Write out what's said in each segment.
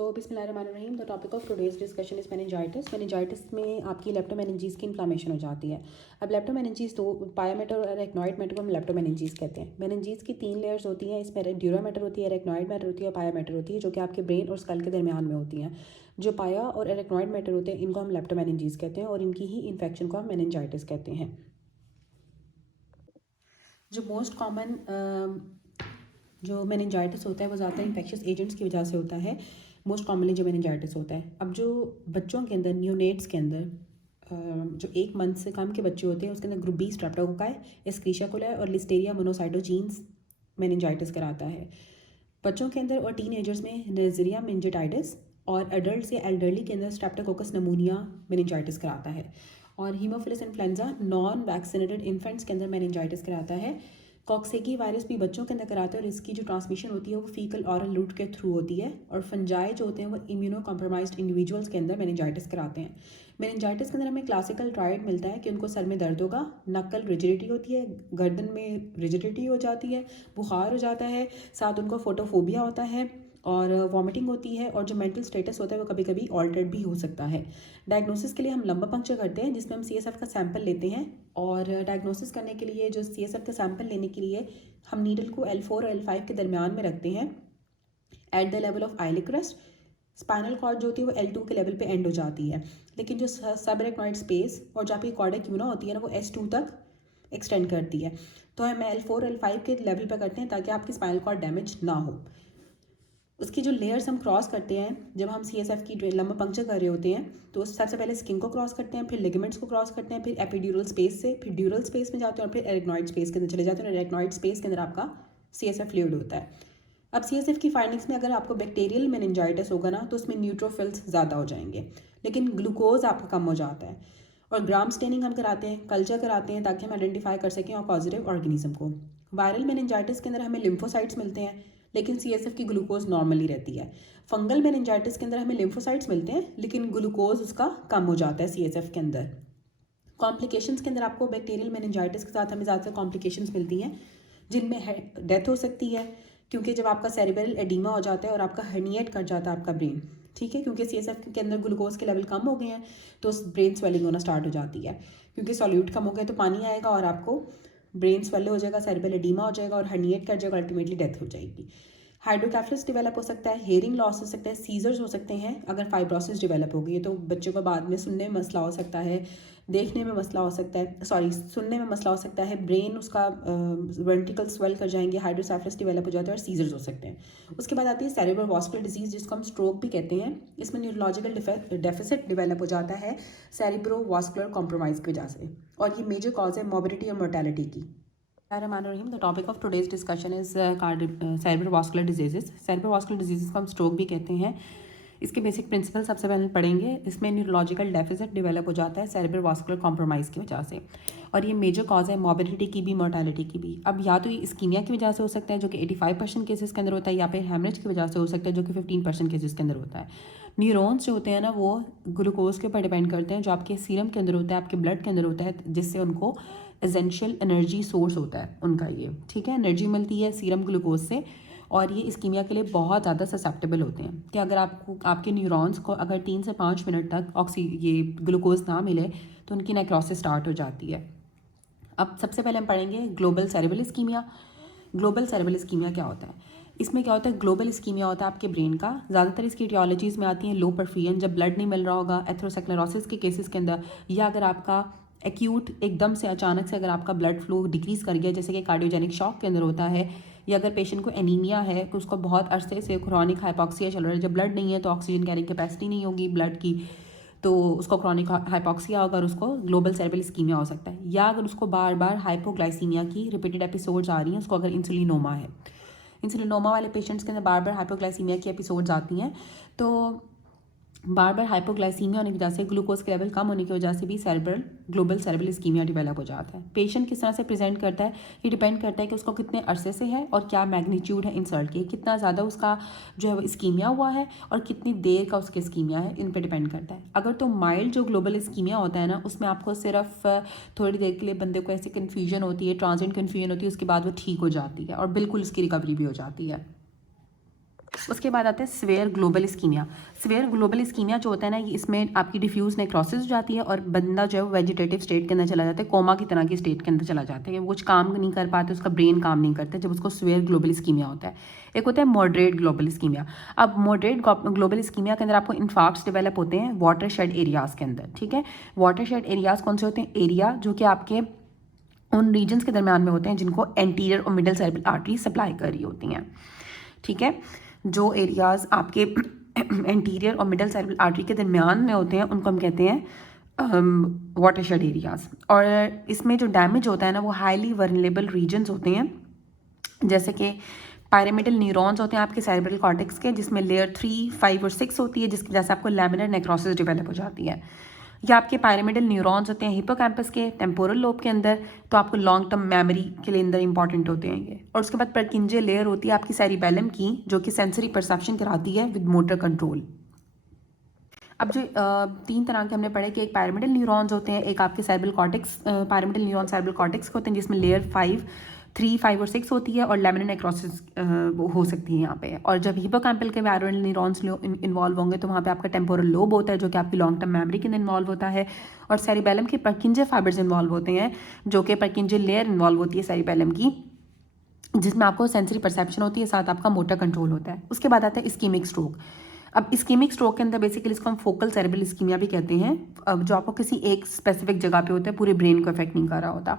सो बिस्मिल्लाहिर्रहमानिर्रहीम। The topic of today's discussion is meningitis. Meningitis में आपकी लेप्टोमेनिंजीज की इन्फ्लामेशन हो जाती है। अब लेप्टोमेनिंजीज दो पायामेटर और एरेक्नॉइड मैटर को हम लेप्टोमेनिंजीज कहते हैं। मेनिंजीज की 3 लेयर्स होती हैं। इसमें ड्यूरा मैटर होती है, एरेक्नॉइड मैटर होती है और पाया मैटर होती है, जो कि आपके ब्रेन और स्कल के दरमियान में होती हैं। जो पाया और एरेक्नॉइड मैटर होते हैं इनको हम लेप्टोमेनिंजीज कहते हैं और इनकी ही इन्फेक्शन को हम मेनिंजाइटिस कहते हैं। जो मोस्ट कॉमन जो मेनिंजाइटिस होता है वो ज़्यादातर इन्फेक्शियस एजेंट्स की वजह से होता है। मोस्ट कॉमनली जो मेनिंजाइटिस होता है, अब जो बच्चों के अंदर न्यूनेट्स के अंदर जो 1 मंथ से कम के बच्चे होते हैं उसके अंदर ग्रुप बी स्ट्रेप्टोकोकाई, एस्क्रीशिया कोलाई और लिस्टेरिया मोनोसाइटोजीन्स मेनिंजाइटिस कराता है। बच्चों के अंदर और टीनेजर्स में नेज़रिया मेनिंजाइटिस और एडल्ट या एल्डरली के अंदर स्ट्रेप्टोकोकस नमूनिया मेनिंजाइटिस कराता है। और Haemophilus influenza non vaccinated infants के अंदर मेनिंजाइटिस कराता है। कॉक्सेकी वायरस भी बच्चों के अंदर कराते हैं और इसकी जो ट्रांसमिशन होती है वो फीकल ऑरल रूट के थ्रू होती है। और फंजाई जो होते हैं वो इम्यूनो कॉम्प्रोमाइज्ड इंडिविजुअल्स के अंदर मेनिंजाइटिस कराते हैं। मेनिंजाइटिस के अंदर हमें क्लासिकल ट्रायड मिलता है कि उनको सर में दर्द होगा, नक्कल रिजिडिटी होती है, गर्दन में रिजिडिटी हो जाती है, बुखार हो जाता है, साथ उनको फोटोफोबिया होता है और वॉमिटिंग होती है। और जो मेंटल स्टेटस होता है वो कभी कभी ऑल्टर्ड भी हो सकता है। डायग्नोसिस के लिए हम लंबा पंक्चर करते हैं जिसमें हम CSF का सैंपल लेते हैं। और डायग्नोसिस करने के लिए जो CSF का सैंपल लेने के लिए हम नीडल को L4 और L5 के दरमियान में रखते हैं at the level of iliac crest. Spinal cord जो होती है वो L2 के लेवल पे एंड हो जाती है, लेकिन जो सब एरेक्नॉइड स्पेस और जो आपकी कॉर्डिक क्यूना होती है ना वो S2 तक एक्सटेंड करती है। तो हम L4 L5 के लेवल पर करते हैं ताकि आपकी स्पाइनल कॉर्ड डैमेज ना हो। उसकी जो लेयर्स हम क्रॉस करते हैं जब हम CSF की लंबा पंक्चर कर रहे होते हैं तो सबसे पहले स्किन को क्रॉस करते हैं, फिर लिगामेंट्स को क्रॉस करते हैं, फिर एपिड्यूरल स्पेस से फिर ड्यूरल स्पेस में जाते हैं और फिर एरेक्नॉइड स्पेस के अंदर चले जाते हैं। और एरेक्नॉइड स्पेस के अंदर आपका CSF फ्लूइड होता है। अब CSF की फाइंडिंग्स में अगर आपको बैक्टीरियल मेनिंजाइटिस होगा ना तो उसमें न्यूट्रोफिल्स ज़्यादा हो जाएंगे, लेकिन ग्लूकोज आपका कम हो जाता है। और ग्राम स्टेनिंग हम कराते हैं, कल्चर कराते हैं ताकि हम आइडेंटिफाई कर सकें और पॉजिटिव ऑर्गेनिज्म को। वायरल मेनिंजाइटिस के अंदर हमें लिम्फोसाइट्स मिलते हैं, लेकिन CSF की ग्लूकोज नॉर्मली रहती है। फंगल मेनिंजाइटिस के अंदर हमें लिम्फोसाइट्स मिलते हैं लेकिन ग्लूकोज उसका कम हो जाता है CSF के अंदर। कॉम्प्लिकेशंस के अंदर आपको बैक्टीरियल मेनिंजाइटिस के साथ हमें ज़्यादातर कॉम्प्लिकेशंस मिलती हैं जिनमें डेथ हो सकती है, क्योंकि जब आपका सेरेब्रल एडीमा हो जाता है और आपका हर्निएट कर जाता है आपका ब्रेन, ठीक है, क्योंकि CSF के अंदर ग्लूकोज के लेवल कम हो गए हैं तो ब्रेन स्वेलिंग होना स्टार्ट हो जाती है। क्योंकि सॉल्यूट कम हो गया तो पानी आएगा और आपको ब्रेन स्वेल हो जाएगा, सेरेब्रल एडीमा हो जाएगा और हर्निएट कर जाएगा, अल्टीमेटली डेथ हो जाएगी। हाइड्रोकेफलस डेवलप हो सकता है, हेयरिंग लॉस हो सकता है, सीजर्स हो सकते हैं अगर फाइब्रोसिस डेवलप हो गई है तो बच्चों को बाद में सुनने में मसला हो सकता है, देखने में मसला हो सकता है, सुनने में मसला हो सकता है, ब्रेन उसका वेंट्रिकल स्वेल कर जाएंगे, हाइड्रोसेफलस डेवलप हो जाता है और सीजर्स हो सकते हैं। उसके बाद आती है सेरेब्रल वास्कुलर डिजीज़ जिसको हम स्ट्रोक भी कहते हैं। इसमें न्यूरोलॉजिकल डेफिसिट डेवलप हो जाता है सेरेब्रो वास्कुलर कॉम्प्रोमाइज़ की वजह से, और ये मेजर कॉज है मॉर्बिडिटी और मोर्टेलिटी की। The topic of today's discussion is cerebrovascular diseases. Cerebrovascular disease को हम स्ट्रोक भी कहते हैं। इसके बेसिक प्रिंसिपल सबसे पहले पढ़ेंगे। इसमें न्यूरोलॉजिकल डेफिसिट डेवलप हो जाता है सेरेब्रोवास्कुलर कॉम्प्रोमाइज़ की वजह से, और ये मेजर कॉज है मॉर्बिडिटी की भी, मोर्टेलिटी की भी। अब या तो ये इस्कीमिया की वजह से हो सकता है जो कि 85% केसेस के अंदर होता है, या फिर हेमरेज की वजह से हो सकता है जो कि 15% केसेस के अंदर होता है। न्यूरॉन्स जो होते हैं ना वो ग्लूकोज के ऊपर डिपेंड करते हैं जो आपके सीरम के अंदर होता है, आपके ब्लड के अंदर होता है, जिससे उनको एसेंशियल एनर्जी सोर्स होता है उनका ये, ठीक है, एनर्जी मिलती है सीरम ग्लूकोज से। और ये इस्कीमिया के लिए बहुत ज़्यादा ससेप्टेबल होते हैं कि अगर आपको आपके न्यूरॉन्स को अगर 3 से 5 मिनट तक ये ग्लूकोज ना मिले तो उनकी नेक्रोसिस स्टार्ट हो जाती है। अब सबसे पहले हम पढ़ेंगे global cerebral ischemia. Global cerebral ischemia क्या होता है? इसमें क्या होता है, ग्लोबल इस्कीमिया होता है आपके ब्रेन का। ज़्यादातर इसकी इटियोलॉजीज़ में आती हैं लो परफियन, जब ब्लड नहीं मिल रहा होगा, एथेरोस्क्लेरोसिस के केसेस के अंदर, या अगर आपका एक्यूट एकदम से अचानक से अगर आपका ब्लड फ्लो डिक्रीज़ कर गया जैसे कि कार्डियोजेनिक शॉक के अंदर होता है, या अगर पेशेंट को एनीमिया है कि उसको बहुत अरसे से क्रॉनिक हाइपॉक्सिया चल रहा है, जब ब्लड नहीं है तो ऑक्सीजन कैरिंग कैपेसिटी नहीं होगी ब्लड की, तो उसको क्रॉनिक हाइपॉक्सिया होगा और उसको ग्लोबल सेरेब्रल इस्कीमिया हो सकता है। या अगर उसको बार बार हाइपोग्लाइसीमिया की रिपीटेड एपिसोड्स आ रही हैं, उसको अगर इंसुलिनोमा है, इंसुलिनोमा वाले पेशेंट्स के अंदर बार बार हाइपोग्लाइसीमिया की एपिसोड्स आती हैं, तो बार बार हाइपोग्लाइसीमिया होने की वजह से, ग्लूकोज के लेवल कम होने की वजह से भी ग्लोबल सेरेब्रल इस्कीमिया डेवलप हो जाता है। पेशेंट किस तरह से प्रेजेंट करता है ये डिपेंड करता है कि उसको कितने अरसे से है और क्या मैग्नीट्यूड है इंसल्ट की, कितना ज़्यादा उसका जो है इस्कीमिया हुआ है और कितनी देर का उसका इस्कीमिया है, इन पर डिपेंड करता है। अगर तो माइल्ड जो ग्लोबल इस्कीमिया होता है ना उसमें आपको सिर्फ थोड़ी देर के लिए बंदे को ऐसी कन्फ्यूजन होती है, ट्रांजिएंट कन्फ्यूजन होती है, उसके बाद वो ठीक हो जाती है और बिल्कुल उसकी रिकवरी भी हो जाती है। उसके बाद आता है severe global ischemia. Severe global ischemia जो होता है ना, ये इसमें आपकी डिफ्यूज़ नेक्रोसिस हो जाती है और बंदा जो है वो वेजिटेटिव स्टेट के अंदर चला जाता है, कोमा की तरह की स्टेट के अंदर चला जाता है, वो कुछ काम नहीं कर पाते, उसका ब्रेन काम नहीं करता जब उसको स्वेयर ग्लोबल इस्कीमिया होता है। एक होता है मॉडरेट ग्लोबल इस्कीमिया। अब मॉडरेट ग्लोबल इस्कीमिया के अंदर आपको इन्फार्क्ट्स डेवलप होते हैं वाटर शेड एरियाज़ के अंदर, ठीक है। वाटर शेड एरियाज़ कौन से होते हैं? एरिया जो कि आपके उन रीजन्स के दरमियान में होते हैं जिनको एंटीरियर और मिडल सेरेब्रल आर्टरी सप्लाई कर रही होती हैं, ठीक है। जो एरियाज़ आपके एंटीरियर और मिडल सेरेब्रल आर्टरी के दरमियान में होते हैं उनको हम कहते हैं वाटरशेड एरियाज़। और इसमें जो डैमेज होता है ना, वो हाईली वर्नेबल रीजन्स होते हैं, जैसे कि पायरामिडल न्यूरॉन्स होते हैं आपके सेरेब्रल कॉर्टेक्स के, जिसमें लेयर 3, 5 और 6 होती है, जिसकी वजह से आपको लैमिनर नेक्रोसिस डेवलप हो जाती है। या आपके पायरामिडल न्यूरॉन्स होते हैं हिप्पोकैम्पस के टेम्पोरल लोब के अंदर, तो आपको लॉन्ग टर्म मेमोरी के लिए अंदर इंपॉर्टेंट होते हैं ये। और उसके बाद परकिंजे लेयर होती है आपकी सेरिबेलम की, जो कि सेंसरी परसेप्शन कराती है विद मोटर कंट्रोल। अब जो 3 तरह के हमने पढ़े कि एक पायरामिडल न्यूरॉन्स होते हैं, एक आपके cerebral cortex, pyramidal neuron cerebral cortex के होते हैं जिसमें लेयर 3, 5 और 6 होती है, और लैमिनर नेक्रोसिस हो सकती है यहाँ पे। और जब हिप्पोकैम्पल के पायरामिडल न्यूरॉन्स इन्वॉल्व होंगे तो वहाँ पे आपका टेम्पोरल लोब होता है जो कि आपकी लॉन्ग टर्म मेमोरी के अंदर इन्वॉल्व होता है, और सेरिबेलम के परकिंजे फाइबर्स इन्वॉल्व होते हैं, जो कि परकिंजे लेयर इन्वॉल्व होती है सेरिबेलम की, जिसमें आपको सेंसरी परसेप्शन होती है, साथ आपका मोटर कंट्रोल होता है। उसके बाद आता है इस्कीमिक स्ट्रोक। अब इस्कीमिक स्ट्रोक के अंदर बेसिकली इसको हम फोकल सेरेब्रल इस्कीमिया भी कहते हैं, अब जो आपको किसी एक स्पेसिफिक जगह पे होता है, पूरे ब्रेन को इफेक्ट नहीं कर रहा होता।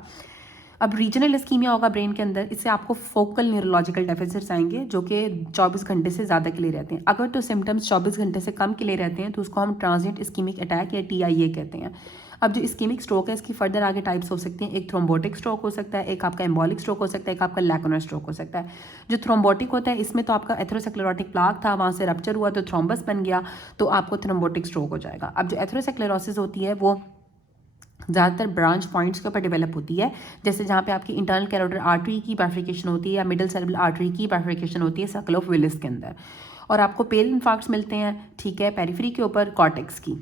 अब रीजनल इस्कीमिया होगा ब्रेन के अंदर, इससे आपको फोकल न्यूरोलॉजिकल डेफिसिट्स आएंगे जो कि 24 घंटे से ज़्यादा के लिए रहते हैं। अगर तो सिम्टम्स 24 घंटे से कम के लिए रहते हैं तो उसको हम ट्रांजिएंट इस्कीमिक अटैक या TIA कहते हैं। अब जो इस्कीमिक स्ट्रोक है इसकी फर्दर आगे टाइप्स हो सकती हैं, एक थ्रोम्बोटिक स्ट्रोक हो सकता है, एक आपका एम्बॉलिक स्ट्रोक हो सकता है, एक आपका लैकुनर स्ट्रोक हो सकता है। जो थ्रोम्बोटिक होता है इसमें तो आपका एथेरोस्क्लेरोटिक प्लाक था, वहाँ से रप्चर हुआ तो थ्रोम्बस बन गया, तो आपको थ्रोम्बोटिक स्ट्रोक हो जाएगा। अब जो एथेरोस्क्लेरोसिस होती है वो ज़्यादातर ब्रांच पॉइंट्स के ऊपर डेवलप होती है, जैसे जहाँ पे आपकी इंटरनल कैरोटिड आर्टरी की बाइफरकेशन होती है या मिडिल सेरेब्रल आर्टरी की बाइफरकेशन होती है सर्कल ऑफ विलिस के अंदर, और आपको पेल इन्फार्क्ट्स मिलते हैं, ठीक है, पेरिफेरी के ऊपर कॉर्टेक्स की।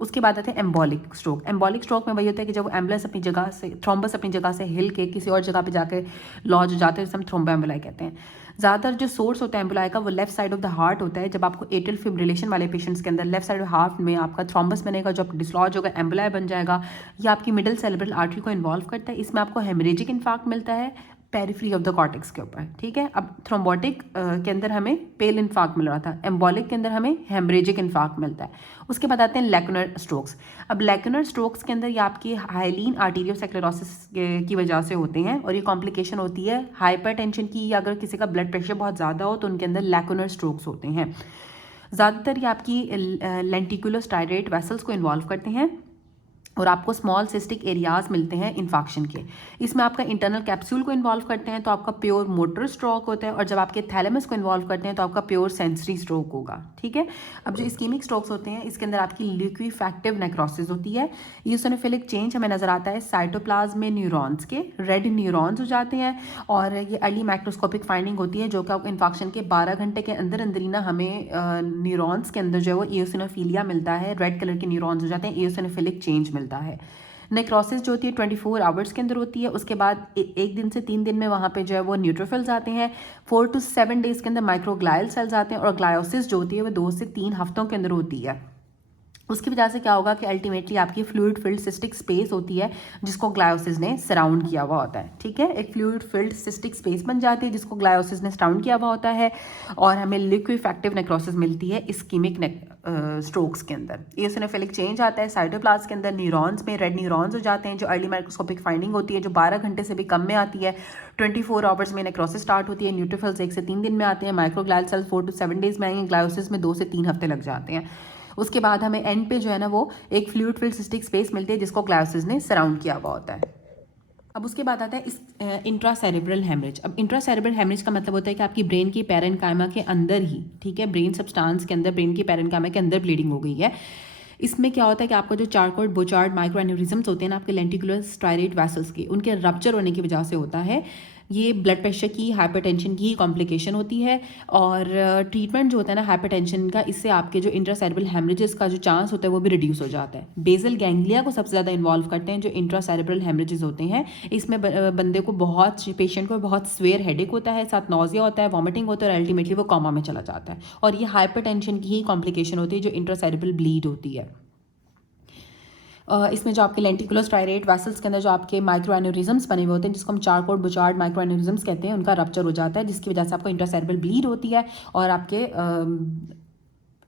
उसके बाद आते हैं एम्बॉलिक स्ट्रोक। एम्बॉलिक स्ट्रोक में वही होता है कि जब वो एम्बुलेंस अपनी जगह से, थ्रोम्बस अपनी जगह से हिल के किसी और जगह पे जाके लॉज हो जाते हैं, जिसे हम थ्रोम्बोएम्बोलाई कहते हैं। ज़्यादातर जो सोर्स होता है एम्बुलाई का वो left side of the heart होता है। जब आपको एट्रियल फिब्रिलेशन वाले पेशेंट्स के अंदर लेफ्ट साइड ऑफ हार्ट में आपका थ्रोम्बस बनेगा, जो आपका डिसलॉज होगा, एम्बुलाई बन जाएगा, या आपकी मिडिल सेरेब्रल आर्टरी को इन्वॉल्व करता है। इसमें आपको हेमरेजिक इन्फार्क्ट मिलता है पेरिफेरी ऑफ द कॉर्टेक्स के ऊपर, ठीक है। अब थ्रोम्बोटिक के अंदर हमें पेल इन्फार्क्ट मिल रहा था, एम्बॉलिक के अंदर हमें हेमरेजिक इन्फार्क्ट मिलता है। उसके बाद आते हैं लैकुनर स्ट्रोक्स। अब लैकुनर स्ट्रोक्स के अंदर ये आपकी हाइलीन आर्टीरियोस्क्लेरोसिस की वजह से होते हैं, और ये कॉम्प्लिकेशन होती है हाइपरटेंशन की, या अगर किसी का ब्लड प्रेशर बहुत ज़्यादा हो तो उनके अंदर लैकुनर स्ट्रोक्स होते हैं। ज़्यादातर ये आपकी लेंटिकुलर स्टाइरेट वेसल्स को इन्वॉल्व करते हैं, और आपको स्मॉल सिस्टिक एरियाज मिलते हैं इन्फेक्शन के। इसमें आपका इंटरनल कैप्सूल को इन्वॉल्व करते हैं तो आपका प्योर मोटर स्ट्रोक होता है, और जब आपके थैलेमस को इन्वॉल्व करते हैं तो आपका प्योर सेंसरी स्ट्रोक होगा, ठीक है। अब जो इस्कीमिक स्ट्रोक्स होते हैं इसके अंदर आपकी लिक्विफैक्टिव नेक्रोसिस होती है, यूसिनोफिलिक चेंज हमें नजर आता है साइटोप्लाज्म में न्यूरॉन्स के, रेड न्यूरॉन्स हो जाते हैं, और ये अर्ली माइक्रोस्कोपिक फाइंडिंग होती है जो कि आपको इन्फेक्शन के 12 घंटे के अंदर अंदर ही ना हमें न्यूरॉन्स के अंदर जो है वो ईओसिनोफिलिया मिलता है, रेड कलर के न्यूरॉन्स हो जाते हैं, ईओसिनोफिलिक चेंज मिलता है। नेक्रोसिस जो होती है 24 आवर्स के अंदर होती है। उसके बाद 1 दिन से 3 दिन में वहाँ पे जो है वो न्यूट्रोफिल्स आते हैं। 4 to 7 डेज के अंदर माइक्रोग्लायल सेल्स आते हैं, और ग्लायोसिस जो होती है वो 2 से 3 हफ्तों के अंदर होती है। उसकी वजह से क्या होगा कि अल्टीमेटली आपकी फ्लूइड फिल्ड सिस्टिक स्पेस होती है जिसको ग्लायोसिस ने सराउंड किया हुआ होता है, ठीक है। एक फ्लूइड फिल्ड सिस्टिक स्पेस बन जाती है जिसको ग्लायोसिस ने सराउंड किया हुआ होता है, और हमें लिक्विफैक्टिव नेक्रोसिस मिलती है इस्कीमिक स्ट्रोक्स के अंदर। एओसिनोफिलिक चेंज आता है साइटोप्लाज्म के अंदर, न्यूरॉन्स में रेड न्यूरॉन्स हो जाते हैं, जो अर्ली माइक्रोस्कोपिक फाइंडिंग होती है, जो 12 घंटे से भी कम में आती है। 24 आवर्स में नेक्रोसिस स्टार्ट होती है, न्यूट्रोफिल्स 1 से 3 दिन में आते हैं, माइक्रोग्लायल सेल्स 4 to 7 डेज में आएंगे, ग्लायोसिस में 2 से 3 हफ्ते लग जाते हैं। उसके बाद हमें एंड पे जो है ना वो एक फ्लूइड फिल्ड सिस्टिक स्पेस मिलती है जिसको ग्लायोसिस ने सराउंड किया हुआ होता है। अब उसके बाद आता है इस इंट्रासेरेब्रल हेमरेज। अब इंट्रासेरेब्रल हेमरेज का मतलब होता है कि आपकी ब्रेन की पैरेन्काइमा के अंदर ही, ठीक है, ब्रेन सब्सटेंस के अंदर, ब्रेन की पैरेन्काइमा के अंदर ब्लीडिंग हो गई है। इसमें क्या होता है कि आपका जो चारकोड बोचार्ड माइक्रो एन्यूरिज्म्स होते हैं ना आपके लेंटिकुलर स्टाइरेट वेसल्स के, उनके रप्चर होने की वजह से होता है। ये ब्लड प्रेशर की, हाइपरटेंशन की कॉम्प्लिकेशन होती है। और ट्रीटमेंट जो होता है ना हाइपरटेंशन का, इससे आपके जो इंट्रासेरेब्रल हेमरेजेस का जो चांस होता है वो भी रिड्यूस हो जाता है। बेसल गैंग्लिया को सबसे ज़्यादा इन्वॉल्व करते हैं जो इंट्रासेरेब्रल हेमरेजेस होते हैं। इसमें बंदे को पेशेंट को बहुत स्वेयर हेडेक होता है, साथ नॉजिया होता है, वॉमिटिंग होता है और अल्टीमेटली वो कोमा में चला जाता है। और ये हाइपरटेंशन की ही कॉम्प्लिकेशन होती है जो इंट्रासेरेब्रल ब्लीड होती है। इसमें जो आपके लेंटिकुलर स्टायरेट वेसल्स के अंदर जो आपके माइक्रो एन्यूरिज्म्स बने हुए होते हैं, जिसको हम चारकोट बुचार्ड माइक्रो एन्यूरिज्म्स कहते हैं, उनका रप्चर हो जाता है, जिसकी वजह से आपको इंट्रासेरेब्रल ब्लीड होती है और आपके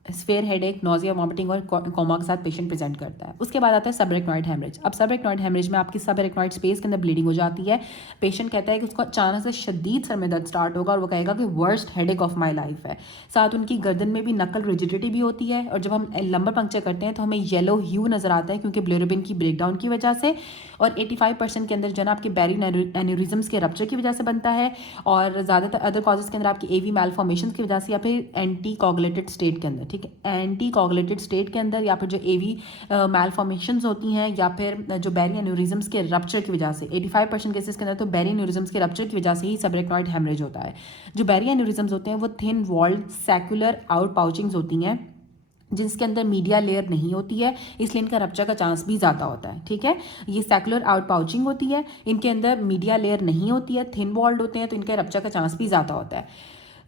स्फेयर हेडेक, नॉजिया, वॉमिटिंग और कोमा के साथ पेशेंट प्रेजेंट करता है। उसके बाद आता है सबरेक्नॉइड हेमरेज। अब सबरेक्नॉइड हेमरेज में आपकी सबरेक्नॉइड स्पेस के अंदर ब्लीडिंग हो जाती है। पेशेंट कहता है कि उसको अचानक से शदीद सर में दर्द स्टार्ट होगा और वो कहेगा कि worst headache of my life है। साथ उनकी गर्दन में भी नकल रिजिडिटी भी होती है और जब हम लंबर पंक्चर करते हैं तो हमें येलो ह्यू नजर आता है क्योंकि बिलिरुबिन की ब्रेकडाउन की वजह से। और 85% के अंदर जो है आपके बैरी एन्यूरिज्म्स के रप्चर की वजह से बनता है और ज़्यादातर अदर कॉजेज के अंदर आपकी एवी मैलफॉर्मेशन की वजह से या फिर एंटी कोगुलेटेड स्टेट के अंदर, ठीक है, एंटी कोगुलेटेड स्टेट के अंदर या फिर जो एवी मैलफॉर्मेशंस होती हैं या फिर जो बैरी एन्यूरिज्म्स के रप्चर की वजह से 85% केसेस के अंदर तो बैरी एन्यूरिज्म्स के रप्चर की वजह से ही सबरेक्नॉइड हेमरेज होता है। जो बैरी एन्यूरिज्म्स होते हैं वो थिन वॉल्ड सेक्युलर आउट पाउचिंग्स होती हैं जिसके अंदर मीडिया लेयर नहीं होती है, इसलिए इनका रप्चर का चांस भी ज़्यादा होता है। ठीक है, ये सेक्युलर आउट पाउचिंग होती है, इनके अंदर मीडिया लेयर नहीं होती है, थिन वॉल्ड होते हैं, तो इनके रप्चर का चांस भी ज़्यादा होता है।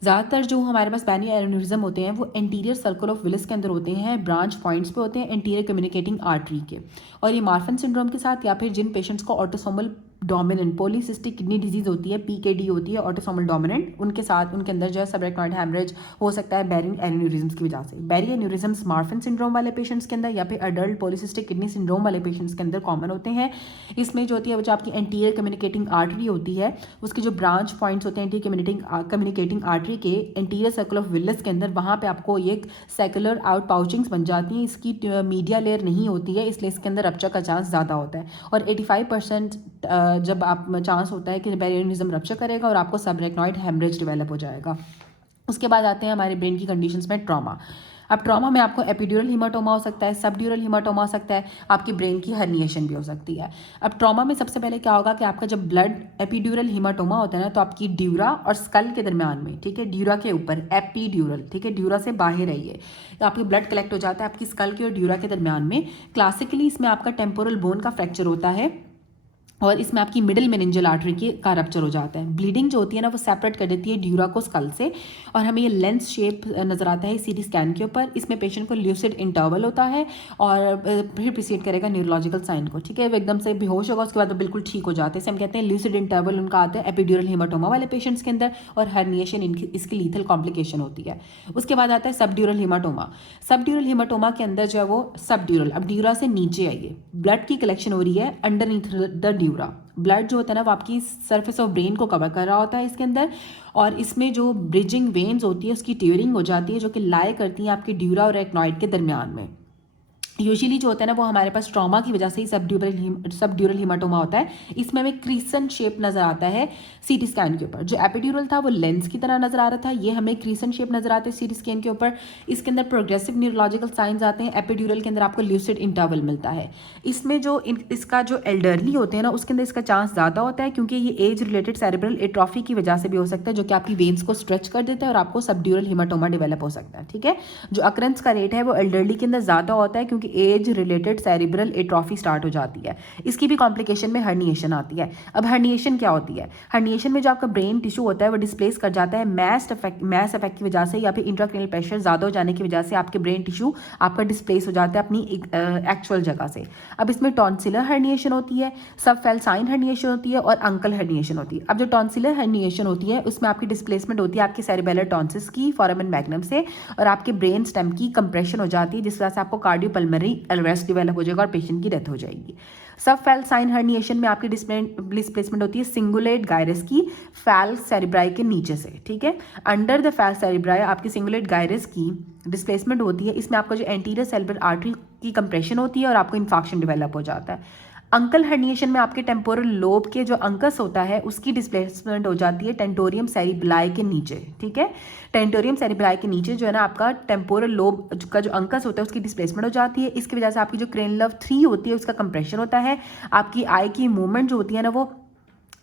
ज़्यादातर जो हमारे पास बैरी एन्यूरिज्म होते हैं वो एंटीरियर सर्कल ऑफ विलिस के अंदर होते हैं, ब्रांच पॉइंट्स पे होते हैं एंटीरियर कम्युनिकेटिंग आर्टरी के। और ये मार्फन सिंड्रोम के साथ या फिर जिन पेशेंट्स को autosomal dominant polycystic kidney disease होती है, पीकेडी होती है, ऑटोसोमल डोमिनेंट, उनके साथ उनके अंदर जो है सबरेक्नॉइड हेमरेज हो सकता है बैरी एन्यूरिज्म्स की वजह से। बैरी एन्यूरिज्म्स मार्फन सिंड्रोम वाले पेशेंट्स के अंदर या फिर अडल्ट पॉलीसिस्टिक किडनी सिंड्रोम वाले पेशेंट्स के अंदर कॉमन होते हैं। इसमें जो होती है वो जो आपकी एंटीरियर कम्युनिकेटिंग आर्टरी होती है उसके जो ब्रांच पॉइंट्स होते हैं एंटीरियर कम्युनिकेटिंग आर्टरी के एंटीरियर सर्कल ऑफ विलिस के अंदर, वहाँ पे आपको एक सेक्युलर आउट पाउचिंग्स बन जाती हैं। इसकी मीडिया लेयर नहीं होती है, इसलिए इसके अंदर रप्चर का चांस ज़्यादा होता है। और 85% जब आप चांस होता है कि बैरी एन्यूरिज्म रप्चर करेगा और आपको सबरेक्नॉइड हेमरेज डेवलप हो जाएगा। उसके बाद आते हैं हमारे ब्रेन की कंडीशंस में ट्रॉमा। अब ट्रॉमा में आपको एपिड्यूरल हीमाटोमा हो सकता है, सबड्यूरल हीमाटोमा हो सकता है, आपकी ब्रेन की हर्निएशन भी हो सकती है। अब ट्रॉमा में सबसे पहले क्या होगा कि आपका जब ब्लड एपिड्यूरल हीमाटोमा होता है ना तो आपकी ड्यूरा और स्कल के दरमियान में, ठीक है, ड्यूरा के ऊपर एपिड्यूरल, ठीक है, ड्यूरा से बाहर है ये, तो आपकी ब्लड कलेक्ट हो जाता है आपकी स्कल के और ड्यूरा के दरमियान में। क्लासिकली इसमें आपका टेम्पोरल बोन का फ्रैक्चर होता है और इसमें आपकी मिडिल मेनिंजियल आर्टरी की का रप्चर हो जाता है। ब्लीडिंग जो होती है ना वो सेपरेट कर देती है ड्यूरा को स्कल से और हमें ये लेंस शेप नजर आता है सीटी स्कैन के ऊपर। इसमें पेशेंट को ल्यूसिड इंटरवल होता है और फिर प्रिसीड करेगा न्यूरोलॉजिकल साइन को, ठीक है, वो एकदम से बेहोश होगा, उसके बाद वो बिल्कुल ठीक हो जाते हैं। हम कहते हैं ल्यूसिड इंटरवल उनका आता है एपिड्यूरल हीमाटोमा वाले पेशेंट्स के अंदर और हर्निएशन इसकी लीथल कॉम्प्लिकेशन होती है। उसके बाद आता है सबड्यूरल हीमाटोमा। सबड्यूरल हीमाटोमा के अंदर जो है वो सबड्यूरल, अब ड्यूरा से नीचे आइए, ब्लड की कलेक्शन हो रही है अंडरनीथ द ड्यूरा। ब्लड जो होता है ना वो आपकी सरफेस ऑफ ब्रेन को कवर कर रहा होता है इसके अंदर और इसमें जो ब्रिजिंग वेन्स होती है उसकी ट्यूरिंग हो जाती है जो कि लाई करती है आपकी ड्यूरा और एटनॉइड के दरमियान में। यूजुअली जो होता है ना वो हमारे पास ट्रॉमा की वजह से ही सबड्यूरल हीमाटोमा होता है। इसमें हमें क्रीसेंट शेप नजर आता है सीटी स्कैन के ऊपर। जो एपिड्यूरल था वो लेंस की तरह नजर आ रहा था, ये हमें क्रीसेंट शेप नजर आते हैं सीटी स्कैन के ऊपर। इसके अंदर प्रोग्रेसिव न्यूरोलॉजिकल साइंस आते हैं। एपिड्यूरल के अंदर आपको ल्यूसिड इंटरवल मिलता है। इसमें जो इसका जो एल्डरली होते हैं ना उसके अंदर इसका चांस ज़्यादा होता है क्योंकि ये एज रिलेटेड सेरेब्रल एट्रॉफी की वजह से भी हो सकता है जो कि आपकी वेन्स को स्ट्रेच कर देता है और आपको सबड्यूरल हीमाटोमा डेवलप हो सकता है। ठीक है, जो अकरेंस का रेट है वो एल्डरली के अंदर ज़्यादा होता है क्योंकि age related cerebral atrophy start हो जाती है। इसकी भी कॉम्प्लिकेशन में हर्निएशन आती है। अब हर्निएशन क्या होती है? हर्निएशन में जो आपका ब्रेन टिश्यू होता है वो डिस्प्लेस कर जाता है मैस इफेक्ट की वजह से या फिर इंट्राक्रैनियल प्रेशर ज़्यादा हो जाने की वजह से आपके ब्रेन टिश्यू आपका डिस्प्लेस हो जाता है अपनी एक्चुअल जगह से। अब इसमें टॉन्सिलर हर्निएशन होती है, सबफेल्साइन हर्निएशन होती है और अंकल हर्निएशन होती है। अब जो टॉन्सिलर हर्निएशन होती है उसमें आपकी डिस्प्लेसमेंट होती है आपकी सेरिबेलर टॉन्सिस की फोरामेन मैग्नम से और आपके ब्रेन स्टेम की कंप्रेशन हो जाती है जिस वजह से आपको कार्डियोपल्मोनरी अरेस्ट डेवलप हो जाएगा और पेशेंट की डेथ हो जाएगी। सबफेल्साइन हर्निएशन में आपकी डिस्प्लेसमेंट होती है सिंगुलेट गायरस की फैल सेरिब्राई के नीचे से। ठीक है, अंडर द फैल सेरिब्राई आपकी सिंगुलेट गायरस की डिस्प्लेसमेंट होती है। इसमें आपका जो एंटीरियर सेरिब्रल आर्टरी की कंप्रेशन होती है और आपको इंफाक्शन डेवलप हो जाता है। अंकल हर्निएशन में आपके टेम्पोरल लोब के जो अंकस होता है उसकी डिस्प्लेसमेंट हो जाती है टेंटोरियम सेरिब्लाई के नीचे। ठीक है, टेंटोरियम सेरिब्लाई के नीचे जो है ना आपका टेम्पोरल लोब का जो अंकस होता है उसकी डिस्प्लेसमेंट हो जाती है। इसकी वजह से आपकी जो क्रेनियल नर्व 3 होती है उसका कंप्रेशन होता है। आपकी आई की मूवमेंट जो होती है ना वो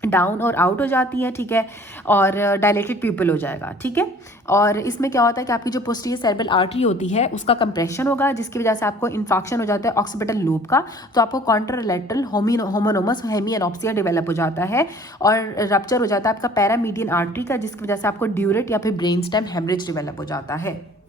डाउन और आउट हो जाती है, ठीक है, और डायलेटेड प्यूपिल हो जाएगा, ठीक है। और इसमें क्या होता है कि आपकी जो पोस्टीरियर सेरेब्रल आर्टरी होती है उसका कंप्रेशन होगा, जिसकी वजह से आपको इन्फेक्शन हो जाता है ऑक्सीपिटल लोब का, तो आपको कॉन्ट्रालैटरल होमोनोमस हेमिएनोप्सिया डेवलप हो जाता है और रप्चर हो जाता है आपका पैरामीडियन आर्टरी का, जिसकी वजह से आपको ड्यूरेट या फिर ब्रेन स्टेम हेमरेज डेवलप हो जाता है।